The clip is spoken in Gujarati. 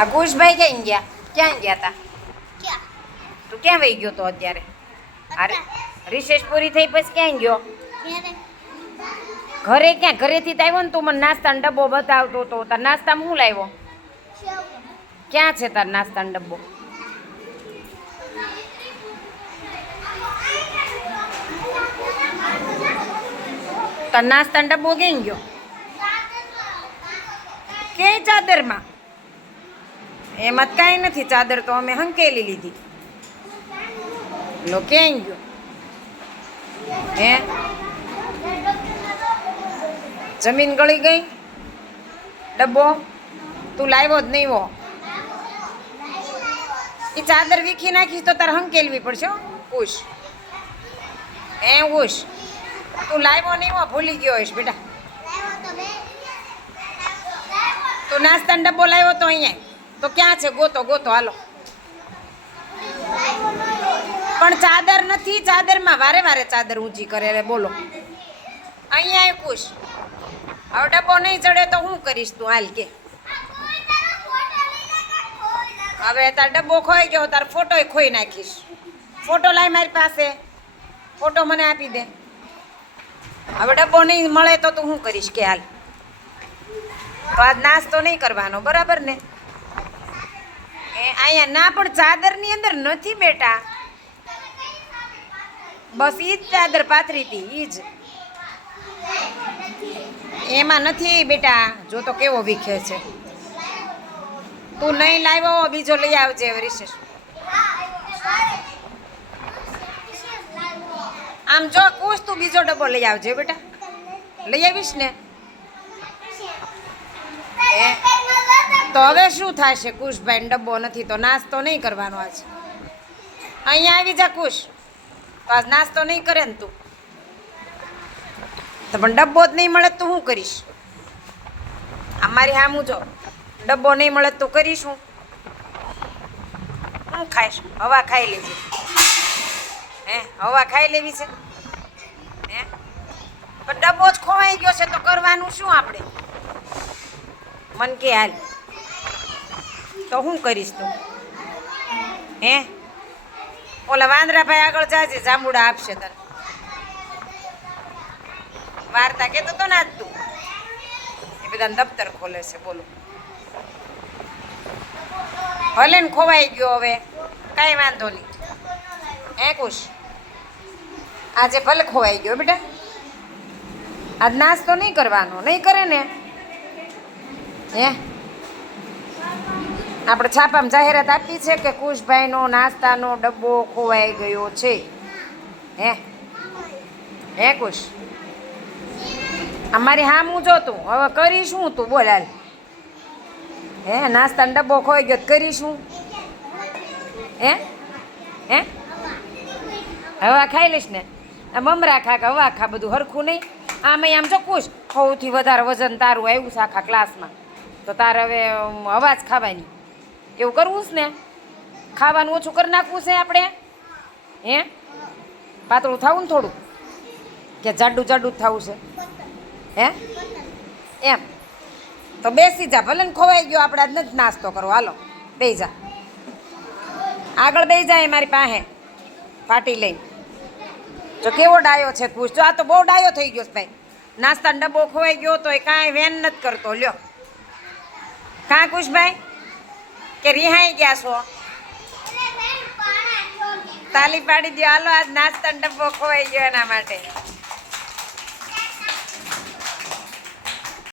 આ કુશભાઈ ક્યાં ગયા? ક્યાં ગયા તા? તું ક્યાં વહી ગયો તો અત્યારે? અરે રિસેસ પૂરી થઈ પછી ક્યાં ગયો? ઘરે. ક્યાં? ઘરેથી તો આવ્યો ને તું મને નાસ્તાનો ડબ્બો બતાવતો તો. તાર નાસ્તામાં શું લાવ્યો? ક્યાં છે તાર નાસ્તાનો ડબ્બો? તાર નાસ્તાનો ડબ્બો ક્યાં ગયો? કે ચાદરમાં? એમાં જ કાંઈ નથી, ચાદર તો અમે હંકેલી લીધી. લો, ક્યાં ગયો? હે? જમીન ગળી ગઈ? ડબ્બો? તું લાવ્યો જ નહીં હો. એ ચાદર વીખી નાખીશ તો તારે હંકેલવી પડશે ઉશ. એ ઉશ. તું લાવ્યો નહીં હો, ભૂલી ગયો હોઈશ, બેટા. તું નાસ્તાનો ડબ્બો લાવ્યો તો અહીંયા. તો ક્યાં છે? ગોતો ગોતો, હાલો. પણ ચાદર નથી, ચાદરમાં વારે વારે ચાદર ઊંચી કરે રે, બોલો. અહીંયા ખુશ. હવે ડબ્બો નહીં ચડે તો હું કરીશ તું? હાલ કે. હવે તાર ડબ્બો ખોઈ ગયો, તાર ફોટો ખોઈ નાખીશ. ફોટો લાવી મારી પાસે. ફોટો મને આપી દે. હવે ડબ્બો નહીં મળે તો તું શું કરીશ કે હાલ? તો આજ નાસ્તો નહીં કરવાનો, બરાબર ને? અહીંયા ના, પણ ચાદરની અંદર નથી બેટા. બસ ઈ જ ચાદર પાથરી હતી ઈ જ. એમાં નથી બેટા, જો તો કેવો વિખે છે. તું નહીં લાવ્યો, બીજો લઈ આવજે રિશેષ આમ જો કુશ તું બીજો ડબ્બો લઈ આવજે બેટા. લઈ આવીશ ને? તો હવે શું થશે? કુશભાઈ ડબ્બો નથી, તો નાસ્તો નહીં કરવાનો આજ. અહીંયા આવી જા કુશ. તો આજ નાસ્તો નહીં કરે ને તું. તો પણ ડબ્બો જ નહીં મળે તો હું કરીશ? અમારી હામું જો. ડબ્બો નહીં મળે તો કરીશ હું ખાઈશ? હવા ખાઈ લેજે. હે? હવા ખાઈ લેવી છે? હે? પણ ડબ્બો જ ખોવાઈ ગયો છે, તો કરવાનું શું આપણે? મન કે હાલ. તો હું કરીશ તું? હે? ઓલા વાંદરાભાઈ આગળ જાજે, જાંબુડા આપશે તને. વાર્તા કહેતો તો ના જ તું. એ બધા દફતર ખોલે છે, બોલો. ભલે ને ખોવાઈ ગયો હવે, કાંઈ વાંધો નહીં. હે ખુશ આજે ભલે ખોવાઈ ગયો બેટા. આજ નાસ્તો નહીં કરવાનો, નહીં કરે ને. હે? આપણે છાપામાં જાહેરાત આપી છે કે કુશભાઈનો નાસ્તાનો ડબ્બો ખોવાઈ ગયો છે. હે? હે કુશ? અમારી હા હું જોતું હવે કરીશું તું? બોલ હાલ. હે? નાસ્તાનો ડબ્બો ખોઈ ગયો કરી કરીશું હે? હે? હવા ખાઈ લઈશ ને? મમરા ખા કે હવા ખા બધું હરખું નહીં. આમે આમ જો કુશ, સૌથી વધારે વજન તારું આવ્યું છે આખા ક્લાસમાં તો તારે હવે અવાજ ખાવાની. એવું કરવું જ ને? ખાવાનું ઓછું કરી નાખવું છે આપણે? હે? પાતળું થવું ને થોડું? કે જાડું જાડું થવું છે? હે? એમ. તો બેસી જા, ભલે ને ખોવાઈ ગયો, આપણે આજ નથી નાસ્તો કરવો. હાલો બે જા. આગળ બે જાય મારી પાસે. પાટી લઈને જો કેવો ડાયો છે ખુશ. જો આ તો બહુ ડાયો થઈ ગયો ભાઈ. નાસ્તાનો ડબ્બો ખોવાઈ ગયો તો એ કાંઈ વેન નથી કરતો. લ્યો. કાં કુશભાઈ કે રિહાઈ ગયા છો? તાલી પાડી દો હાલો આજ નાસ્તા ડબ્બો ખોવાઈ ગયો એના માટે.